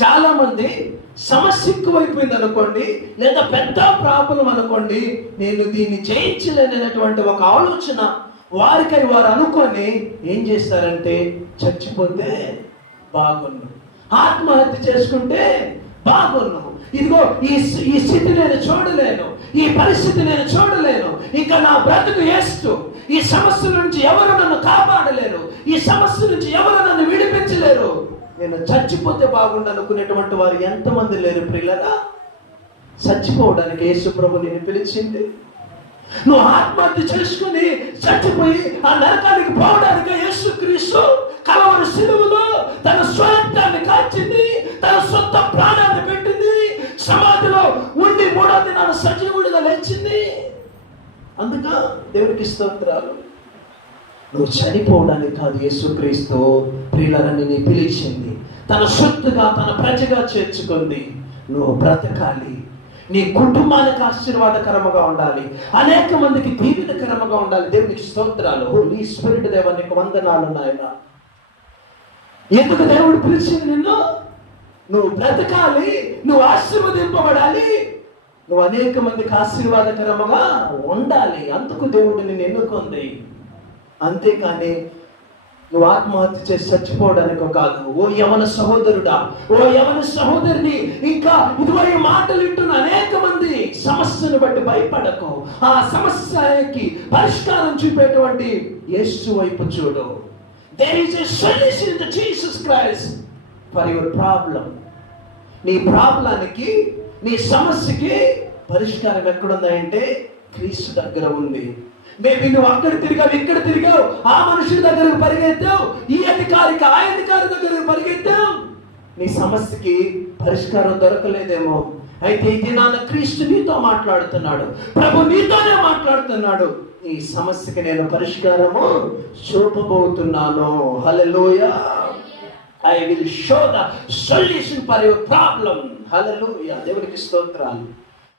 చాలా మంది సమస్య ఎక్కువైపోయింది అనుకోండి, లేదా పెద్ద ప్రాబ్లం అనుకోండి, నేను దీన్ని జయించలేనటువంటి ఒక ఆలోచన వారికై వారు అనుకొని ఏం చేస్తారంటే, చచ్చిపోతే బాగున్ను, ఆత్మహత్య చేసుకుంటే బాగున్ను, ఇదిగో ఈ స్థితి నేను చూడలేను, ఈ పరిస్థితి నేను చూడలేను, ఇంకా నా బ్రతుకు వేస్ట్, ఈ సమస్య నుంచి ఎవరు నన్ను కాపాడలేరు, ఈ సమస్య నుంచి ఎవరు నన్ను విడిపించలేరు, నేను చచ్చిపోతే బాగుండు అనుకునేటువంటి వారు ఎంతమంది లేరు ప్రియులారా? చచ్చిపోవడానికి యేసు ప్రభు నిన్ను పిలిచింది. నువ్వు ఆత్మహత్య చేసుకుని చచ్చిపోయి ఆ నరకానికి పోవడానికి యేసుక్రీస్తు కలవరి శిలువలో తన స్వరక్తాన్ని కాల్చింది, తన సొంత ప్రాణాన్ని పెట్టింది, సమాధిలో ఉండి 3వ దినాన సజీవుడిగా లేచింది. అందుక దేవునికి స్తోత్రాలు. నువ్వు చనిపోవడానికి కాదు యేసుక్రీస్తు ప్రియులని నీ పిలిచింది, తన సొత్తుగా తన ప్రజగా చేర్చుకుంది. నువ్వు బ్రతకాలి, నీ కుటుంబానికి ఆశీర్వాదకరముగా ఉండాలి, అనేక మందికి దీవెనకరముగా ఉండాలి. దేవునికి స్తోత్రాలు. హోలీ స్పిరిట్ దేవా నీకు వందనాలు నాయన. ఎందుకు దేవుడు పిలిచింది నిన్ను? నువ్వు బ్రతకాలి, నువ్వు ఆశీర్వదింపబడాలి, నువ్వు అనేక మందికి ఆశీర్వాదకరముగా ఉండాలి. అందుకు దేవుడు నిన్ను ఎన్నుకుంది. అంతేకాని నువ్వు ఆత్మహత్య చేసి చచ్చిపోవడానికి కాదు. ఓ యవన సహోదరుడా, ఓ యవన సహోదరుని, ఇంకా ఇదిగో ఈ మాటలు వింటున్న అనేక మంది సమస్యను బట్టి భయపడకు. ఆ సమస్యకి పరిష్కారం చూపేటువంటి యేసు వైపు చూడు. There is a solution in the Jesus Christ for your problem. నీ ప్రాబ్లానికి, నీ సమస్యకి పరిష్కారం ఎక్కడుందంటే క్రీస్తు దగ్గర ఉంది. మేబీ నువ్వు అక్కడ తిరిగావు, ఇక్కడ తిరిగావు, ఆ మనుషుల దగ్గరకు పరిగెత్తావు, ఈ అధికారికి ఆ అధికారి దగ్గరకు పరిగెత్తావు, నీ సమస్యకి పరిష్కారం దొరకలేదేమో. అయితే ఈ దినాన క్రీస్తు నీతో మాట్లాడుతున్నాడు, ప్రభు నీతోనే మాట్లాడుతున్నాడు. ఈ సమస్యకి నేను పరిష్కారము చూపబోతున్నాను. హల్లెలూయా. I will show the solution for your problem. హల్లెలూయా. దేవునికి స్తోత్రాలు.